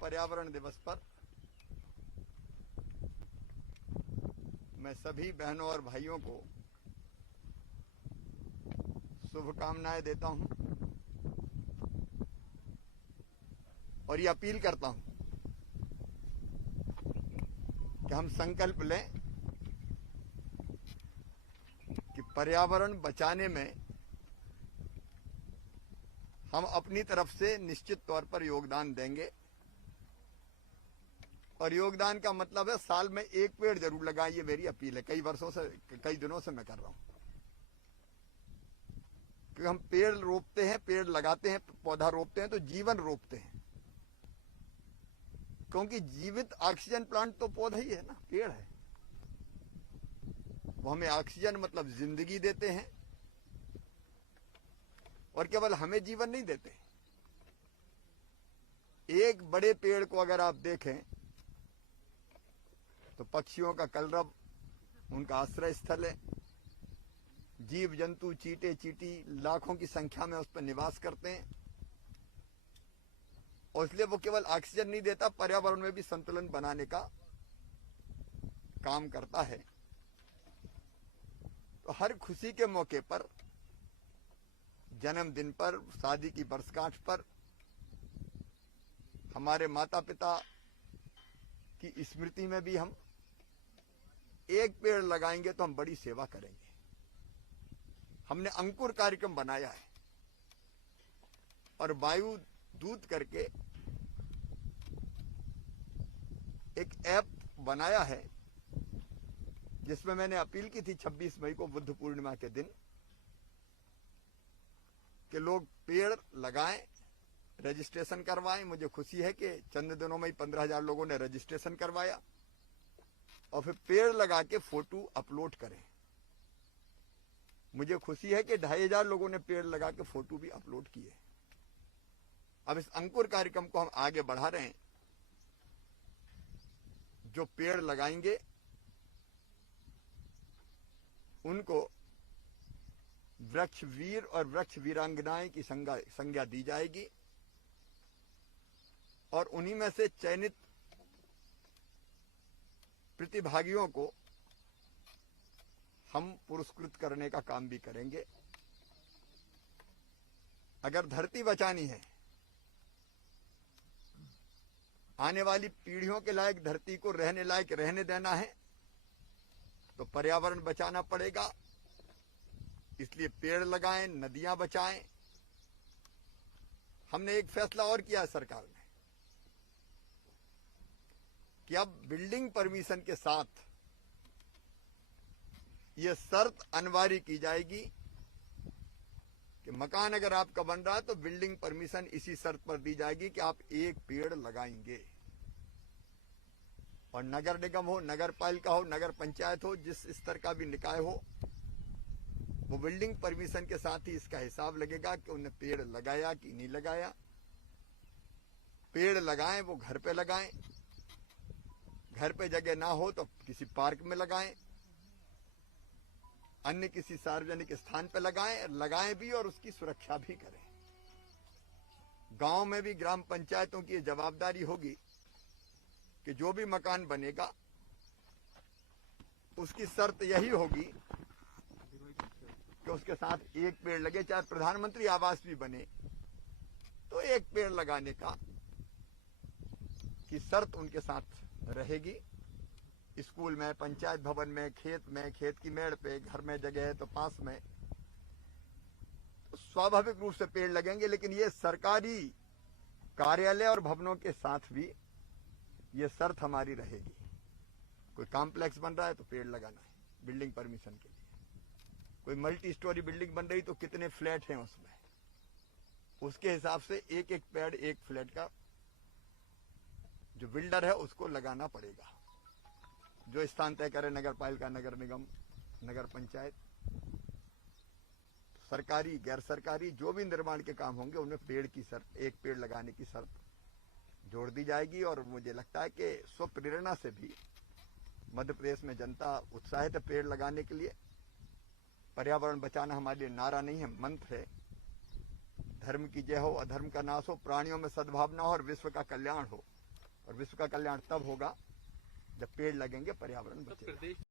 पर्यावरण दिवस पर मैं सभी बहनों और भाइयों को शुभकामनाएं देता हूं और ये अपील करता हूं कि हम संकल्प लें कि पर्यावरण बचाने में हम अपनी तरफ से निश्चित तौर पर योगदान देंगे। और योगदान का मतलब है साल में एक पेड़ जरूर लगाएं, ये मेरी अपील है। कई वर्षों से, कई दिनों से मैं कर रहा हूं कि हम पेड़ रोपते हैं, पेड़ लगाते हैं, पौधा रोपते हैं तो जीवन रोपते हैं, क्योंकि जीवित ऑक्सीजन प्लांट तो पौधा ही है ना, पेड़ है। वो हमें ऑक्सीजन मतलब जिंदगी देते हैं और केवल हमें जीवन नहीं देते। एक बड़े पेड़ को अगर आप देखें तो पक्षियों का कलरव उनका आश्रय स्थल है। जीव जंतु, चींटे चींटी लाखों की संख्या में उस पर निवास करते हैं और इसलिए वो केवल ऑक्सीजन नहीं देता, पर्यावरण में भी संतुलन बनाने का काम करता है। तो हर खुशी के मौके पर, जन्मदिन पर, शादी की वर्षगांठ पर, हमारे माता पिता की स्मृति में भी हम एक पेड़ लगाएंगे तो हम बड़ी सेवा करेंगे। हमने अंकुर कार्यक्रम बनाया है और वायु दूत करके एक ऐप बनाया है जिसमें मैंने अपील की थी 26 मई को बुद्ध पूर्णिमा के दिन कि लोग पेड़ लगाएं, रजिस्ट्रेशन करवाएं। मुझे खुशी है कि चंद दिनों में ही 15,000 लोगों ने रजिस्ट्रेशन करवाया और फिर पेड़ लगा के फोटो अपलोड करें। मुझे खुशी है कि 2,500 लोगों ने पेड़ लगा के फोटो भी अपलोड किए। अब इस अंकुर कार्यक्रम को हम आगे बढ़ा रहे हैं। जो पेड़ लगाएंगे उनको वृक्ष वीर और वृक्ष वीरांगनाएं की संज्ञा दी जाएगी और उन्हीं में से चयनित प्रतिभागियों को हम पुरस्कृत करने का काम भी करेंगे। अगर धरती बचानी है, आने वाली पीढ़ियों के लायक धरती को रहने लायक रहने देना है तो पर्यावरण बचाना पड़ेगा। इसलिए पेड़ लगाएं, नदियां बचाएं। हमने एक फैसला और किया सरकार ने कि अब बिल्डिंग परमिशन के साथ यह शर्त अनिवार्य की जाएगी कि मकान अगर आपका बन रहा है तो बिल्डिंग परमिशन इसी शर्त पर दी जाएगी कि आप एक पेड़ लगाएंगे। और नगर निगम हो, नगर पालिका हो, नगर पंचायत हो, जिस स्तर का भी निकाय हो, वो बिल्डिंग परमिशन के साथ ही इसका हिसाब लगेगा कि उन्हें पेड़ लगाया कि नहीं लगाया। पेड़ लगाएं वो घर पे लगाएं, घर पे जगह ना हो तो किसी पार्क में लगाएं, अन्य किसी सार्वजनिक स्थान पे लगाएं भी और उसकी सुरक्षा भी करें। गांव में भी ग्राम पंचायतों की जवाबदारी होगी कि जो भी मकान बनेगा उसकी शर्त यही होगी कि उसके साथ एक पेड़ लगे। चाहे प्रधानमंत्री आवास भी बने तो एक पेड़ लगाने का की शर्त उनके साथ रहेगी। स्कूल में, पंचायत भवन में, खेत की मेड़ पे, घर में जगह है तो पास में, तो स्वाभाविक रूप से पेड़ लगेंगे। लेकिन ये सरकारी कार्यालय और भवनों के साथ भी ये शर्त हमारी रहेगी। कोई कॉम्प्लेक्स बन रहा है तो पेड़ लगाना है बिल्डिंग परमिशन के लिए। कोई मल्टी स्टोरी बिल्डिंग बन रही तो कितने फ्लैट हैं उसमें, उसके हिसाब से एक एक पेड़ एक फ्लैट का जो बिल्डर है उसको लगाना पड़ेगा। जो स्थान तय करे नगर पालिका, नगर निगम, नगर पंचायत, सरकारी गैर सरकारी जो भी निर्माण के काम होंगे उनमें पेड़ की शर्त, एक पेड़ लगाने की शर्त जोड़ दी जाएगी। और मुझे लगता है कि स्वप्रेरणा से भी मध्य प्रदेश में जनता उत्साहित है पेड़ लगाने के लिए। पर्यावरण बचाना हमारे लिए नारा नहीं है, मंत्र है। धर्म की जय हो, अधर्म का नाश हो, प्राणियों में सद्भावना हो और विश्व का कल्याण हो। और विश्व का कल्याण तब होगा जब पेड़ लगेंगे, पर्यावरण तो बचेगा। प्रदेश